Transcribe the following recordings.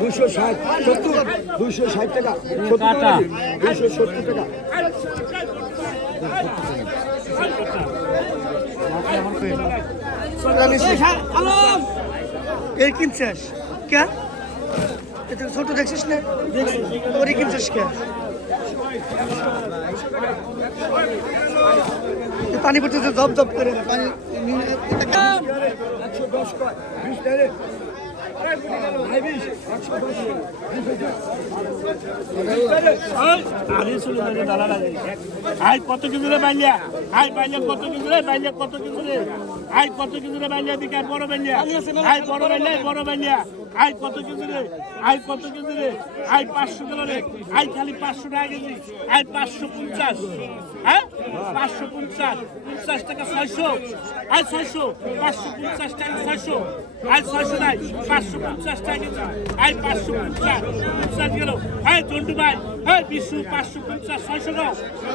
260 70 260 টাকা 70 টাকা 270 টাকা এর কিনছিস কে এটা ছোট দেখছিস না ওরে কিনছিস কে পানি পড়তেছে দপ দপ করে পানি 110 কয় 20 টাকা কত কিছু রে বাইলিয়া আই বাইলিয়া কত কিছু রে বাইলিয়া কত কিছু রে আই কত কিছু রে বাইলিয়া দিকে বড় বাইলিয়া আই বড় বাইলিয়া আই কত কিছু রে আই কত কিছু রে আই 500 কিলো রে আই খালি 500 টাকা কেজি আই 550 হ্যাঁ 550 50 টাকা 600 আই 600 550 টাকা 600 আই 600 নাই 550 টাকা কেজি আই 550 গেল আই জন্টু ভাই আই 550 600 দাও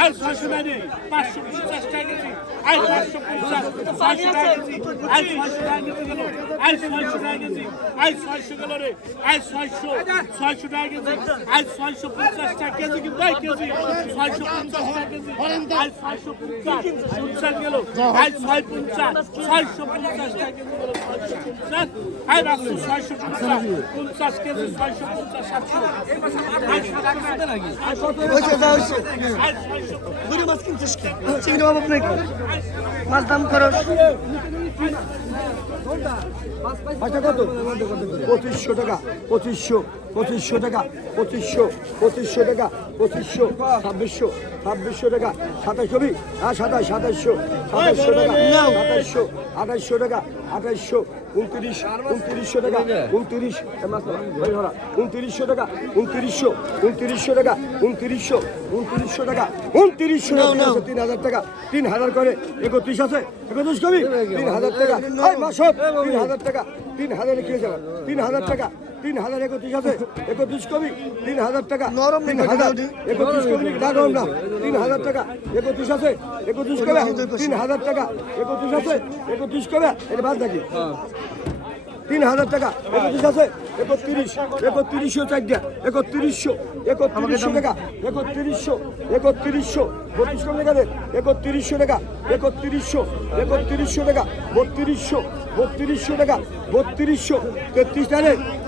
আই 600 নাই রে 550 টাকা কেজি আই 550 600 টাকা কেজি আই 600 টাকা কেজি গেল আই 600 টাকা কেজি আই 600 গেল রে আই 600 টাকা কেজি আই 650 টাকা কেজি কিন্তু ভাই কেজি 650 টাকা কেজি আই 650 গেল আই 650 টাকা কেজি গেল 650 আই বাসু 650 কেজি 650 700 মাছ কিনছিস কি চিংড়ি বাবু আপনি মাছ দাম খরচ আচ্ছা কত 2500 টাকা 2500 টাকা 2500 টাকা 2600 টাকা 2700 হ্যাঁ 2700 টাকা 2800 টাকা 2900 টাকা 29 টাকা 2900 টাকা 2900 টাকা 3000 টাকা 3000 করে 31 আছে 31 কবি 3000 টাকা এই মাসব 3000 টাকা 3000 কি যাবে 3000 টাকা 3000 31 আছে 31 কবি 3000 টাকা 3000 31 কবি না গরম না 3000 টাকা 31 আছে 31 কবে 3000 টাকা 31 আছে 31 কবে এটা বাদ দেখি 3000 টাকা 31 আছে 31 চারটা 31 টাকা 31 32 কম টাকা 31 টাকা 31 টাকা 32 টাকা 33 টাকা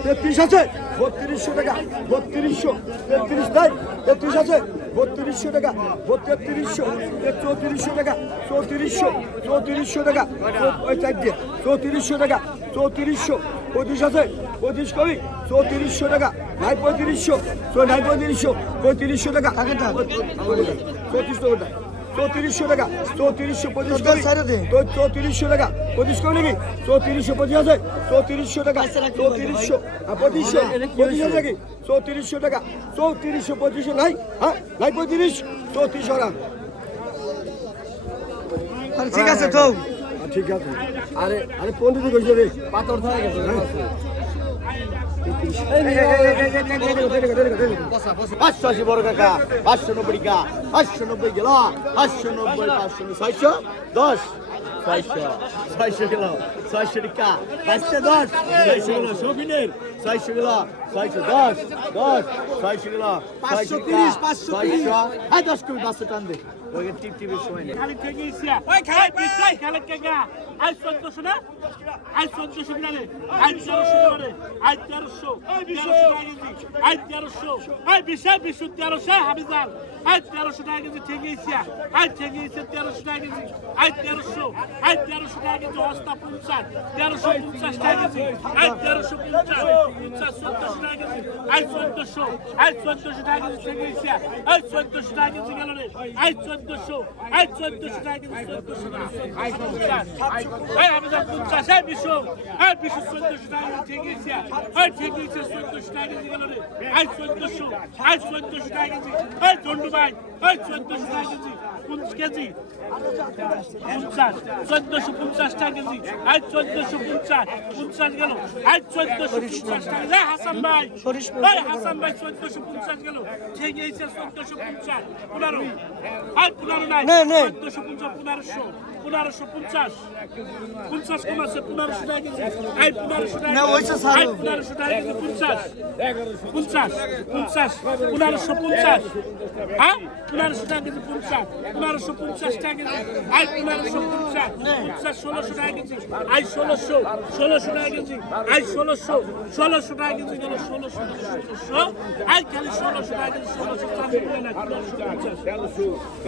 33 আছে 32 টাকা 33 নাই 33 আছে 32 টাকা 34 টাকা 34 টাকা ওই চারটে 34 টাকা 34 25 আছে 25 কবি 34 টাকা নাই 35 নাই 35 টাকা 34 টাকা 34 টাকা 34 34 টাকা 25 কম নাকি 34 আছে 34 টাকা 35 নাকি 34 টাকা 35 নাই হ্যাঁ নাই 35 34 টাকা ঠিক আছে তো ঠিক আছে আরে 15 কইছে রে পাথর হয়ে গেছে 580 বড় কাকা 590 টাকা 590 গেল 590 500 610 600 গেল 600 টাকা 510 600 গেল শোভিনের 600 গেল 610 600 গেল 530 530 আই 10 কবি 500 টান দে ওই টিপের সময় নেই খালি থেকে ইসিয়া ওই খালি বিশাই খালি কেগা আই 1400 না আই 1400 কিনা রে আই 1300 করে আই 1300 আই 1300 আই বিশাই 1300 হাবিজাল আই 1300 টাকা কেজি থেকে ইসিয়া আই থেকে ইসিয়া 1300 টাকা কেজি আই 1300 টাকা কেজি হস্তা 50 1350 টাকা কেজি আই 1350 1400 টাকা কেজি আই 1400 টাকা কেজি থেকে ইসিয়া আই 1400 টাকা কেজি গেল রে আই 1400 টাকা কেজি 1400 আই 50 আই হাবিজাল 50 আই 20 1400 টাকা থেকে ইসিয়া আই থেকে ইসিয়া 1400 টাকা কেজি গেল রে আই 1400 টাকা কেজি আই জন্ডু ভাই আই 1400 টাকা কেজি 50 কেজি 1450 টাকা কেজি আই 1450 গেল আই 1450 টাকা যা হাসান ভাই আই হাসান ভাই 1450 গেল ঠিক আছে 1450 15 আই 15 নাই 1450 1500 1550 50 কম আছে 1500 টাকা কেজি আই 1500 টাকা না, ওইসব ছাড়ো। আই 1500 টাকা কেজি 50 1550 হ্যাঁ 1500 টাকা কেজি 50 1550 টাকা কেজি আই 1550 1600 টাকা কেজি আই 1600 টাকা কেজি আই 1600 টাকা কেজি গেল 1600 আই খালি 1600 টাকা কেজি 1600 চাঁদি করে না 1550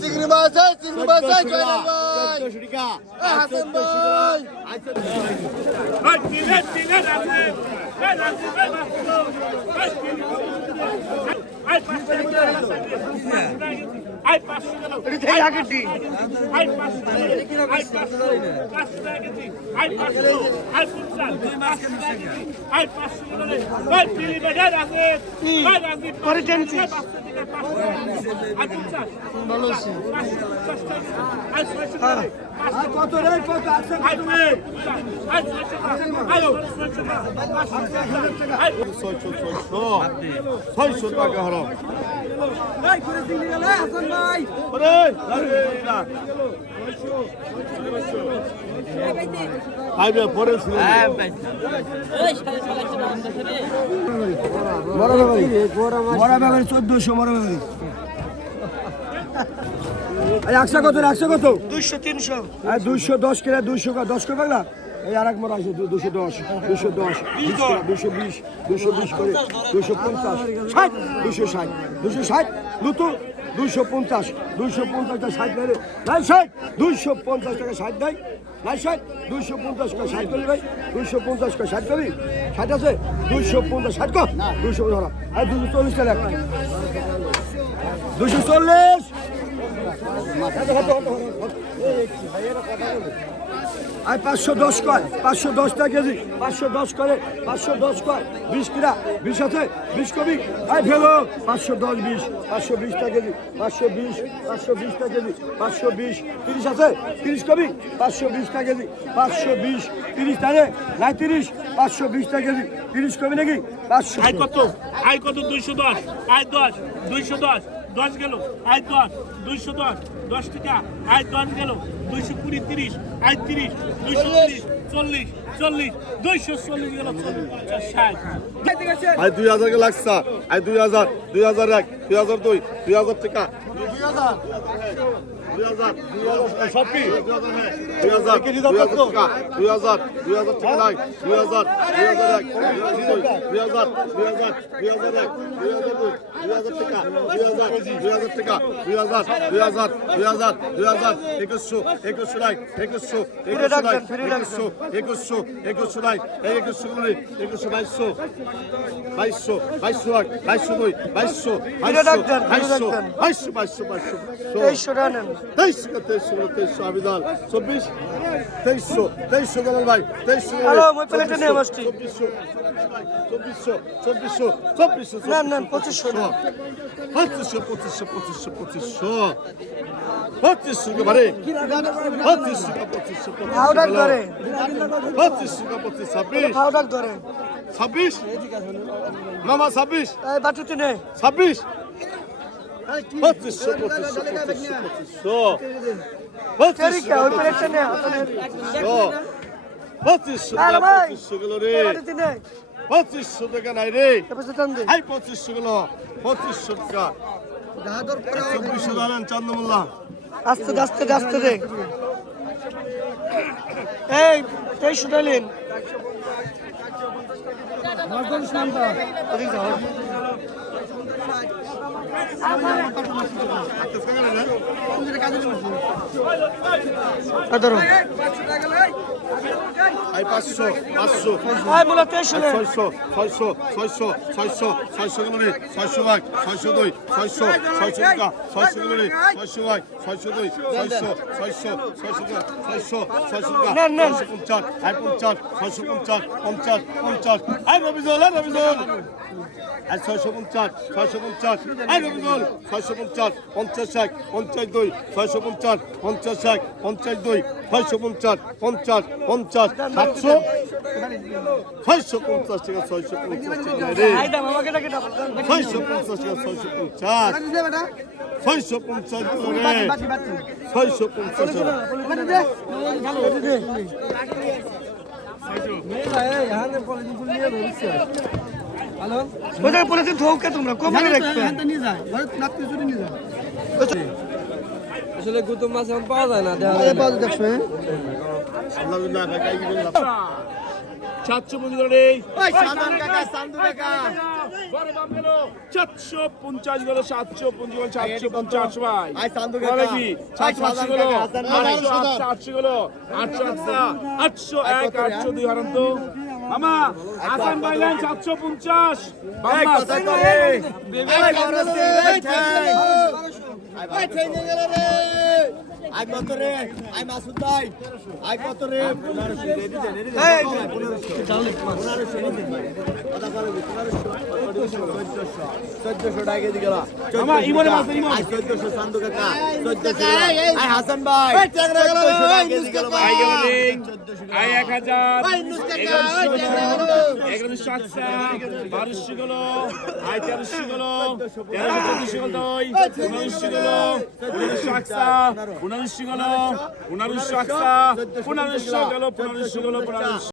চিংড়ি মাছ হাসান ভাই ভাই তিনে রাখে ভাই রাখে ভাই মাত্র ভাই আই 500 আই 500 গেল এই আগেরটি আই 500 আই 500 টাকা কেজি আই 500 আই 50 আই 500 গেল ভাই তিনে টাকা রাখে ভাই রাখে পরে টেনছি আই 50 ভালো আছে আই 600 টাকা আর কত রে কত আছে আই তুমি আই 600 আই 600 আই 600 টাকা হারাম ভাই করে চিংড়ি গেল হাসান ভাই আইবে পরে বড় ব্যাপারী 1400 বড় ব্যাপারী একশো কত 200 300 আর 210 কিনা 210 করে বাংলা এই আর এক মরা আছে 210 220 করে 250 60 260 লুতু 250 টাকা 60 দেয় নাই 60 250 টাকা 60 দেয় নাই 60 250 টাকা 60 করলি ভাই 250 টাকা 60 করবি 60 আছে 250 60 কর 200 ধরা আর 240 টাকা 240 আর 510 কয় 510 টাকা কেজি 510 করে 510 কয় 20 কিনা 20 আছে 20 কবি আই ফেলো 510 20 520 টাকা কেজি 520 টাকা কেজি 520 30 আছে 30 কবি 520 টাকা কেজি 520 30 টাকা নাই 30 520 টাকা কেজি 30 কবি নাকি 500 আই কত 210 আই 10 210 10 গেল আই 10 210 10 টাকা আই 10 গেল 220 30 আই 30 230 40 240 গেল 50 60 আই 2000 কে লাগছে আই 2000 2001 2002 2000 টাকা 2000 সবই 2000 কেজি দাম কত 2000 টাকা নাই 2000 2001 2000 টাকা 2000 টাকা 2000 2100 নাই 2100 নাই 2100 নাই 2100 2300 টাকা নেন 2300 আবিদাল 2300 দলাল ভাই 2300 হ্যালো মই প্লেটে নিয়ে বসছি 2400 না না 2500 না 2500 কে বারে 2500 পাউডার ধরে 25 পাউডার ধরে 26 মামা 26 এই বাটুতে নে 26 2500 তেরিকা ওই প্লেটে নে আপনার 2500 আরে ভাই 2500 গেল রে বাটুতে নে 2500 টাকা নাই রে তারপর টান দে হাই 2500 গেল 2500 টাকা 2400 দালেন চন্দ্রমোল্লা আস্তে আস্তে দে এই 2300 টাকা নেন আর ধরো আই 500 500 আয় বলা 300 600 600 600 600 600 গুলো রে 600 ভাগ 602 600 600 টাকা 600 গুলো রে 600 ভাগ 602 600 600 600 600 600 টাকা 650 আই 50 650 50 50 আই রবিজল আই 650 650 আই রবিজল 650 50 ষাট 52 650 50 ষাট 52 650 50 50 700 650 টাকা 650 টাকা রে আয় দাম আমাকে ডাকে দাও 650 টাকা 650 650 রে 650 টাকা ওদের বলেছে ধোকে তোমরা কমানে রাখবে আসলে গুতুম মাছ এখন পাওয়া যায় না সাতশো পঞ্চাশ গেল রে চারশো পঞ্চাশ গেল 750 750 ভাই কি 700 গেল 800 গেল 800 1 802 হারান তো মামা আসান ভাইলান 750 আই কত রে আই মাসুদ ভাই আই কত রে 1400 টাকা দিয়ে গেল মামা ইমনে মাছ ইমন 1400 সান্দু কাকা 1400 আই হাসান ভাই 1400 টাকা দিয়ে গেল আই গেল রে আই 1000 1100 গেল 1200 গেল আই 1300 গেল 1300 গেল 19 গেল 19 গেল 19 গেল 1500 গেল 1500 গেল 1500